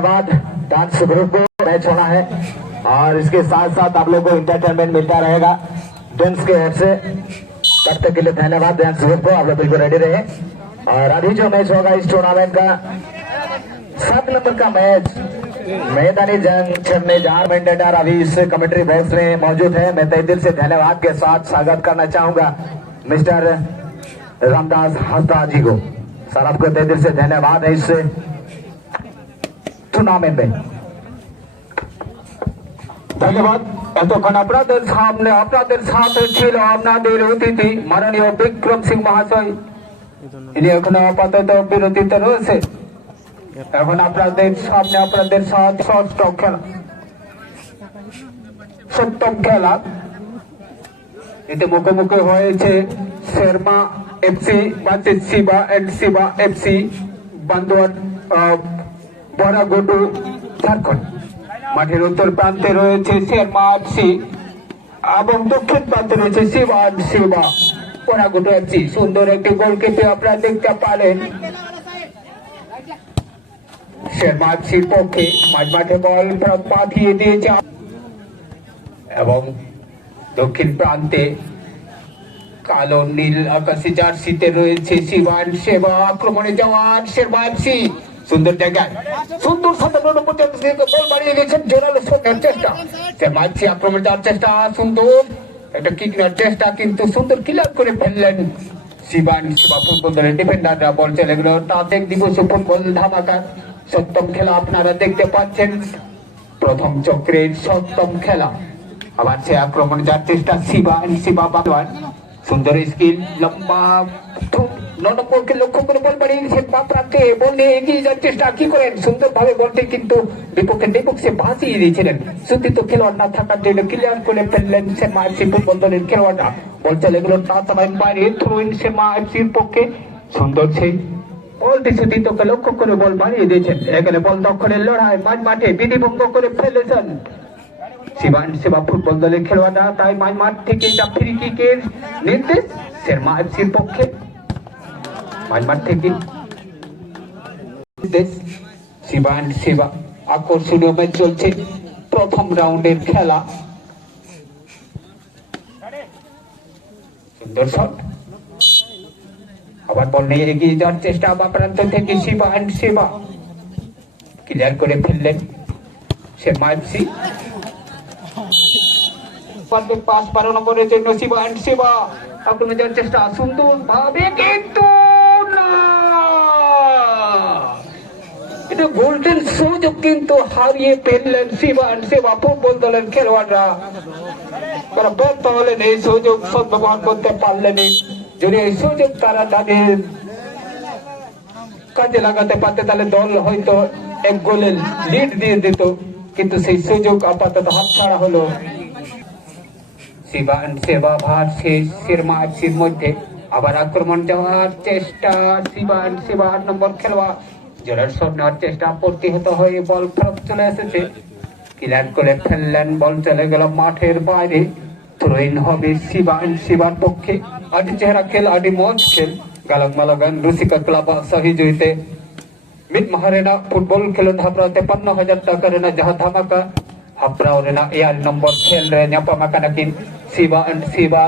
धन्यवाद dance group को match होना है और इसके साथ साथ आप लोग को इंटरटेनमेंट मिलता रहेगा डांस के हेड से करते के लिए धन्यवाद डांस ग्रुप को। आप लोग बिल्कुल रेडी रहे और अभी जो मैच होगा इस टूर्नामेंट का 7 नंबर का मैच मैदानी जंग छड़ने जार मैंडेटर अभी इस कमेंट्री बॉक्स में मौजूद है। मैं तहे दिल से धन्यवाद के साथ स्वागत करना चाहूंगा मिस्टर रामदास हंसदा जी को। सर आपको तहे दिल से धन्यवाद है इस टूर्नामेंट में। ধন্যবাদ। এতক্ষণ আপনাদের সামনে আপনাদের সাথে ছিল আপনাদের অতিথি মাননীয় বিক্রম সিং মহাশয়। ইনি এখন আপাতত বিরতিতে রয়েছে। এখন আপনাদের সামনে আপনাদের সাথে সপ্তম খেলা এতে মুখোমুখি হয়েছে Sharma FC versus Shiba and Shiba FC Bandowan Baragotu Jharkhand. মাঠের উত্তর প্রান্তে রয়েছে শর্মা এফসি এবং দক্ষিণ প্রান্তে রয়েছে শিবা এন্ড শিবা বড়াগোটু এফসি। সুন্দর একটি গোলকিপার আপনারা দেখতে পারেন শর্মা এফসির পক্ষে মাঝমাঠে বল পাঠিয়ে দিয়েছে এবং দক্ষিণ প্রান্তে কালো নীল আকাশি জার্সিতে রয়েছে শিবা এন্ড শিবা। আক্রমণে যাওয়ার শর্মা এফসি সুন্দর জায়গায় সুন্দর বল বাড়িয়ে গেছেন জোরালো শটের চেষ্টা। শর্মা এফসি আক্রমণ যাওয়ার চেষ্টা সুন্দর একটা কিক নেওয়ার চেষ্টা কিন্তু সুন্দর ক্লিয়ার করে ফেললেন শিবা এন্ড শিবা ফুটবল দলের ডিফেন্ডাররা। বল চলে গেল তাদের দিবস ফুটবল ধামাকা। সপ্তম খেলা আপনারা দেখতে পাচ্ছেন প্রথম চক্রের সপ্তম খেলা। আবার সে আক্রমণ যার চেষ্টা শিবা এন্ড শিবা বাগওয়ান সুন্দর স্কিল লম্বা নম্বরকে লক্ষ্য করে বল বাড়িয়ে দিয়েছেন বা প্রান্তে বল নিয়ে এগিয়ে যাওয়ার চেষ্টা কি করেন সুন্দরভাবে বলটি কিন্তু বিপক্ষে ভাসিয়ে দিয়েছিলেন। সুতিত খেলোয়াড় না থাকার জন্য ক্লিয়ার করে ফেললেন শর্মা এফসি ফুটবল দলের খেলোয়াড়রা। বল চলে গেল তার বাইরে থ্রো ইন শর্মা এফসির পক্ষে সুন্দর সেই বলটি সুতিতকে লক্ষ্য করে বল বাড়িয়ে দিয়েছেন। এখানে বল দখলের লড়াই মাঠে বিধিভঙ্গ করে ফেলেছেন শিবা এন্ড শিবা ফুটবল দলের খেলোয়াড়রা। তাই মাঠ থেকে এটা ফ্রি কিকের নির্দেশ শর্মা এফসির পক্ষে। মাঠ থেকে নির্দেশ শিবা এন্ড শিবা। আকর্ষণীয় ম্যাচ চলছে প্রথম রাউন্ডের খেলা। সুন্দর শট আবার বল নিয়ে এগিয়ে যাওয়ার চেষ্টা বা প্রান্ত থেকে শিবা এন্ড শিবা ক্লিয়ার করে ফেললেন শর্মা এফসি। পাস 12 নম্বরের জন্য শিবা এন্ড শিবা আক্রমণে যাওয়ার চেষ্টা সুন্দর ভাবে কিন্তু এটা গোল্ডেন সুযোগ কিন্তু হারিয়ে ফেললেন শিবা এন্ড শিবা ফুটবল দলের খেলোয়াড়রা। তারা ব্যর্থ হলেন এই সুযোগ সদ্ব্যবহার করতে পারলেন। যদি এই সুযোগ তারা তাদের কাজে লাগাতে পারতে তাহলে দল হয়তো এক গোলের লিড দিয়ে দিত কিন্তু সেই সুযোগ আপাতত হাতছাড়া হলো। শিবা এন্ড শিবা ভার্সেস শর্মা এফসির মধ্যে আবার আক্রমণ যাওয়ার চেষ্টা শিবা এন্ড শিবা 8 নম্বর খেলোয়াড় জোরের শট নেওয়ার চেষ্টা প্রতিহত হয়ে বল ফেরত চলে এসেছে ক্লিয়ার করে ফেললেন। বল চলে গেল মাঠের বাইরে থ্রো ইন হবে শিবা এন্ড শিবার পক্ষে। আদি চেহারা खेल आदि मौज खेल गालक मालगन रुसिका क्लब सही जोईते मिट महारेना फुटबॉल खेलोन हापरा 53,000 टाका रेना जहां धमाका हापरा रेना 1 नंबर खेल रे न्यापा माकानाकिन शिवा एंड शिवा